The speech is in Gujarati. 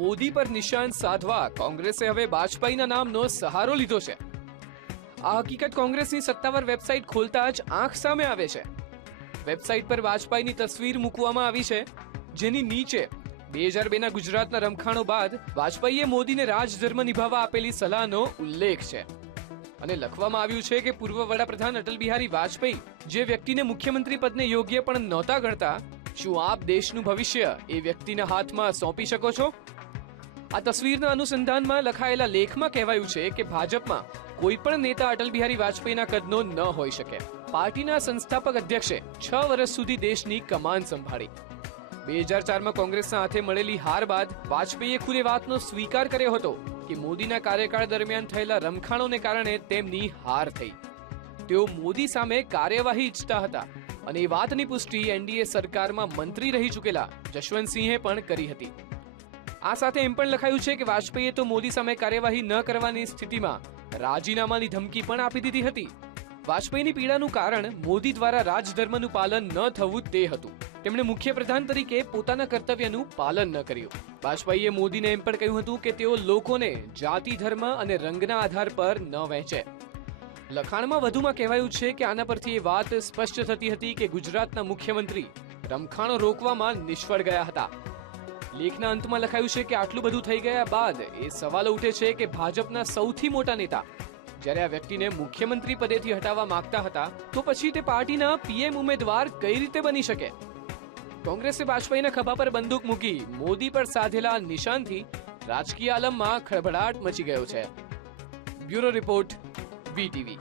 મોદી પર નિશાન સાધવા કોંગ્રેસે હવે વાજપેયીના નામનો સહારો લીધો છે. આ હકીકત કોંગ્રેસની સત્તાવાર વેબસાઇટ ખોલતા જ આંખ સામે આવે છે. વેબસાઇટ પર વાજપેયીની તસવીર મૂકવામાં આવી છે, જેની નીચે બે હજાર બેના ગુજરાતના રમખાણો બાદ વાજપેયીએ મોદીને રાજધર્મ નિભાવવા આપેલી સલાહનો ઉલ્લેખ છે. અને લખવામાં આવ્યું છે કે પૂર્વ વડાપ્રધાન અટલ બિહારી વાજપેયી જે વ્યક્તિને મુખ્યમંત્રી પદને યોગ્ય પણ નહોતા ગણતા, શું આપ દેશનું ભવિષ્ય એ વ્યક્તિના હાથમાં સોંપી શકો છો? આ તસવીરના અનુસંધાનમાં લખાયેલા લેખમાં કહેવાયું છે કે ભાજપમાં કોઈ પણ નેતા અટલ બિહારી વાજપેયીના કદનો ન હોઈ શકે. પાર્ટીના સંસ્થાપક અધ્યક્ષે છ વર્ષ સુધી દેશની કમાન સંભાળી. બે હજાર ચારમાં કોંગ્રેસના હાથે મળેલી હાર બાદ વાજપેયીએ ખુલે વાતનો સ્વીકાર કર્યો હતો કે મોદીના કાર્યકાળ દરમિયાન થયેલા રમખાણોને કારણે તેમની હાર થઈ. તેઓ મોદી સામે કાર્યવાહી ઈચ્છતા હતા અને એ વાતની પુષ્ટિ એનડીએ સરકારમાં મંત્રી રહી ચૂકેલા જશવંતસિંહે પણ કરી હતી. આ સાથે એમ પણ લખાયું છે કે વાજપેયીએ તો મોદી સામે કાર્યવાહી ન કરવાની સ્થિતિમાં રાજીનામાની ધમકી પણ આપી દીધી હતી. વાજપેયીની પીડાનું કારણ મોદી દ્વારા રાજધર્મનું પાલન ન થવું તે હતું. તેમણે મુખ્યપ્રધાન તરીકે પોતાના કર્તવ્યનું પાલન ન કર્યું. વાજપેયીએ મોદીને એમ પણ કહ્યું હતું કે તેઓ લોકોને જાતિ, ધર્મ અને રંગના આધાર પર ન વહેંચે. લખાણમાં વધુમાં કહેવાયું છે કે આના પરથી એ વાત સ્પષ્ટ થતી હતી કે ગુજરાતના મુખ્યમંત્રી રમખાણો રોકવામાં નિષ્ફળ ગયા હતા. લેખના અંતમાં લખાયું છે કે આટલું બધું થઈ ગયા બાદ એ સવાલ ઉઠે છે કે ભાજપના સૌથી મોટા નેતા જ્યારે આ વ્યક્તિને મુખ્યમંત્રી પદેથી હટાવવા માંગતા હતા, તો પછી તે પાર્ટીના પીએમ ઉમેદવાર કઈ રીતે બની શકે? કોંગ્રેસે વાજપેયીના ખભા પર બંદૂક મૂકી મોદી પર સાધેલા નિશાનથી રાજકીય આલમમાં ખળભળાટ મચી ગયો છે. Bureau report VTV